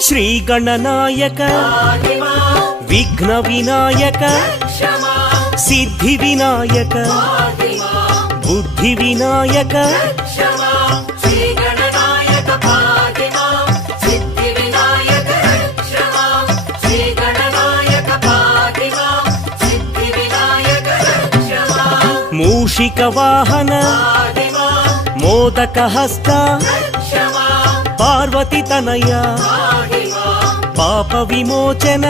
శ్రీ గణనాయక విఘ్న వినాయక సిద్ధి వినాయక బుద్ధి వినాయక మూషిక వాహన మోదక హస్త పార్వతి తనయ పాప విమోచన